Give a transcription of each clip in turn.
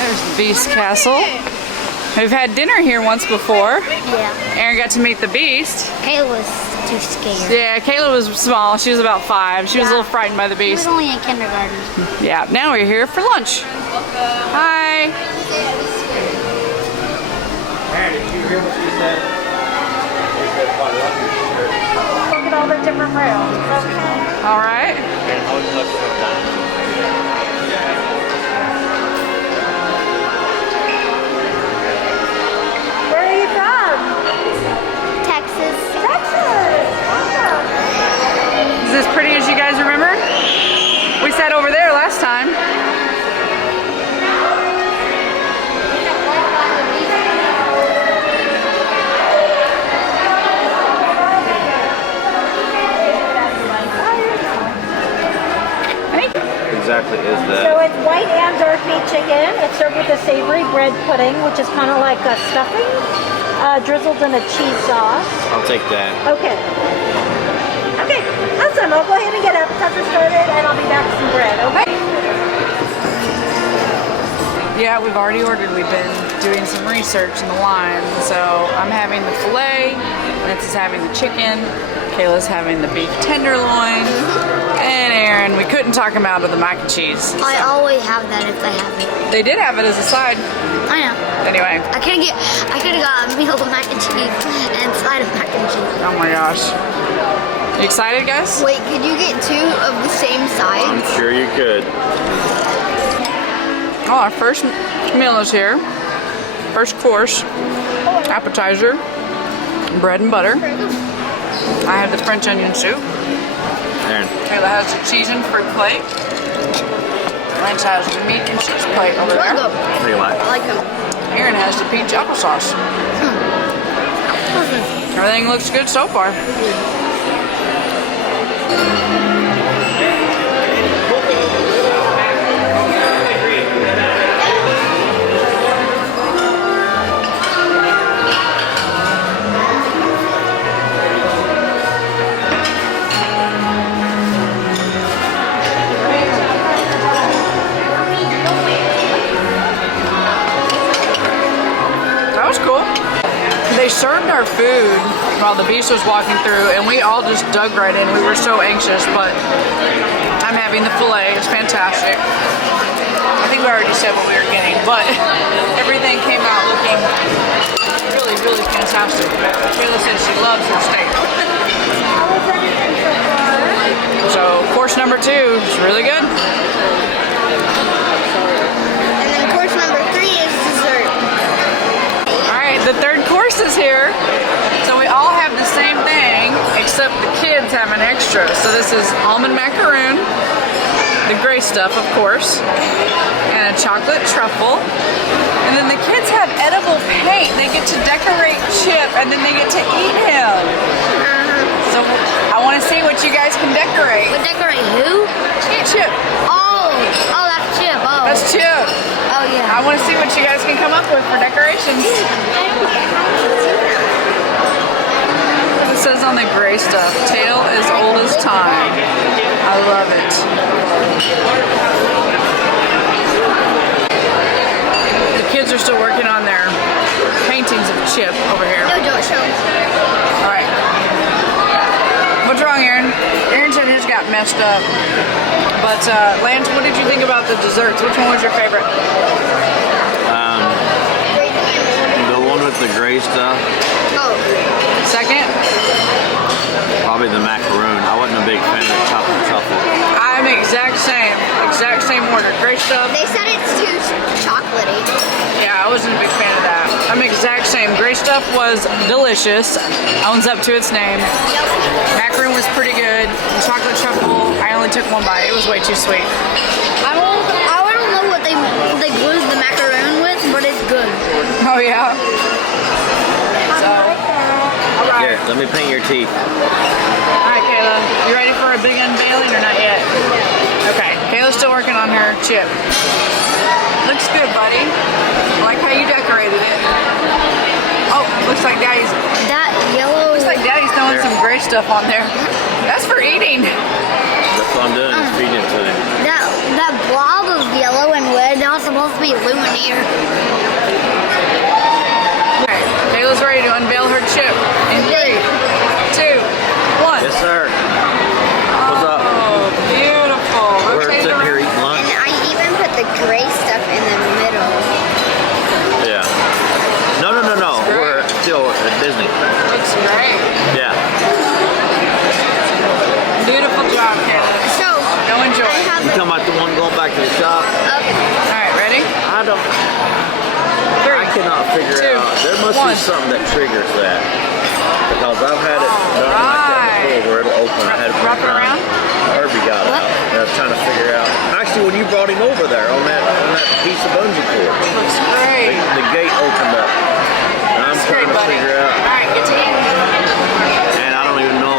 There's the Beast Castle. We've had dinner here once before. Yeah. Aaron got to meet the Beast. Kayla was too scared. Yeah, Kayla was small. She was about 5. She was a little frightened by the She Beast. was only in kindergarten. Yeah, now we're here for lunch. Hi. Aaron, did you hear what she said? Look at all the different rails. Okay. All right. Where are you from? Texas. Texas. Awesome. Is this pretty as you guys remember? We sat over there last time. Exactly is So that? it's white and dark meat chicken. It's served with a savory bread pudding, which is kind of like a stuffing, drizzled in a cheese sauce. I'll take that. Okay. Okay, awesome. I'll go ahead and get appetizer started, and I'll be back with some bread, okay? Yeah, we've already ordered. We've been doing some research in the line. So I'm having the filet, Lance is having the chicken, Kayla's having the beef tenderloin, and Aaron, we couldn't talk him out of the mac and cheese. I always have that if I have it. They did have it as a side. I know. Anyway. I could have got a meal of mac and cheese and side of mac and cheese. Oh my gosh. You excited, guys? Wait, could you get 2 of the same size? I'm sure you could. Oh, our first meal is here. First course, appetizer, bread and butter. I have the French onion soup. Aaron. Kayla has the cheese and fruit plate. Lance has the meat and cheese plate over there. What do you like? I like them. Aaron has the peach applesauce. Everything looks good so far. That was cool. They served our food while the Beast was walking through, and we all just dug right in. We were so anxious, but I'm having the filet. It's fantastic. I think we already said what we were getting, but everything came out looking really, really fantastic. Kayla says she loves her steak. So course number 2 is really good. And then course number 3 is dessert. The third course is here. So we all have the same thing, except the kids have an extra. So this is almond macaroon, the gray stuff, of course, and a chocolate truffle. And then the kids have edible paint. They get to decorate Chip, and then they get to eat him. So I want to see what you guys can decorate. But decorate who? Chip. Oh, that's Chip. Oh. That's Chip. Oh yeah. I want to see what you guys can come up with for decorations. It says on the gray stuff, tale as old as time. I love it. The kids are still working on their paintings of Chip over here. No, don't show. All right. What's wrong, Aaron? Aaron said his got messed up. But Lance, what did you think about the desserts? Which one was your favorite? The one with the gray stuff. Oh. Second? Probably the macaroon. I wasn't a big fan of the chocolate truffle. I'm exact same order. Gray stuff. They said it's too chocolatey. Yeah, I wasn't a big fan of that. I'm exact same. Gray stuff was delicious. Owns up to its name. Macaroon was pretty good. The chocolate truffle, I only took 1 bite. It was way too sweet. I don't know what they glued the macaroon with, but it's good. Oh yeah. So, all right. Here, let me paint your teeth. All right, Kayla. You ready for a big unveiling or not yet? Okay. Kayla's still working on her Chip. Looks good, buddy. I like how you decorated it. Oh, looks like Daddy's. That yellow. Looks like Daddy's throwing some gray stuff on there. That's for eating. That's what I'm doing, is feeding it to them. That blob of yellow and red, not supposed to to be Lumineer. Alright, Kayla's ready to unveil her chip. In 3, 2, 1. Yes, sir. What's up? Oh, beautiful. We're Rotate it sitting here around. eating lunch. And I even put the gray stuff in the middle. Yeah. No. We're still at Disney. Looks great. Yeah. Beautiful job, Kayla. So, Go enjoy. I have You talking about the one going back to the shop? Alright, ready? I don't. 3, I cannot figure 2, out. There must 1. be something that triggers that. Because I've had it done like that before where it'll open. I had it Wrap one it time. around? Herbie got it. And I was trying to figure out. Actually, when you brought him over there on that piece of bungee cord, Looks great. the gate opened up. And I'm trying to buddy. figure out. Alright, get to eating. And I don't even know.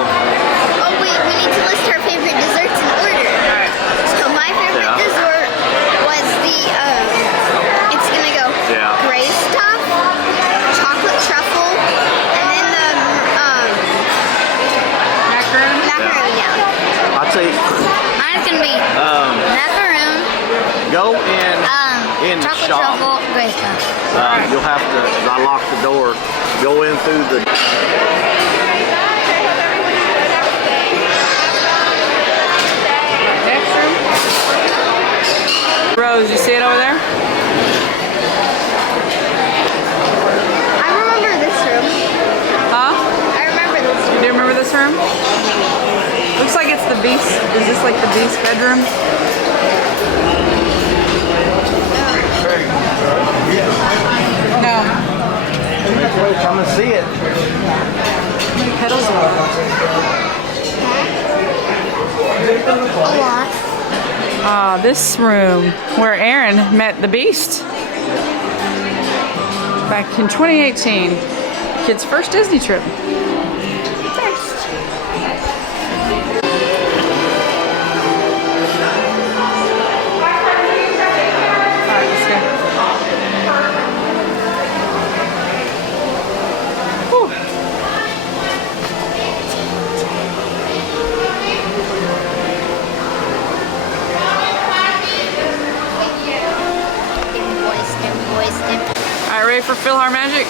Oh wait, we need to list our favorite desserts in order. Alright. So my favorite Yeah. dessert was the it's gonna go Yeah. gray stuff, chocolate truffle, and then the Macaroon? macaroon. Yeah. I'd say Mine's gonna be macaroon, go in the chocolate shop. truffle, gray stuff. You'll have to, as I lock the door, go in through the. Next room. Rose, you see it over there? I remember this room. Huh? I remember this room. Do you remember this room? Looks like it's the beast. Is this like the beast bedroom? No. Come and see it. How many petals are there? A lot. This room where Aaron met the beast back in 2018. Kid's first Disney trip. First. Alright, let's go. Whew. Invoice. Alright, ready for Fill Our Magic?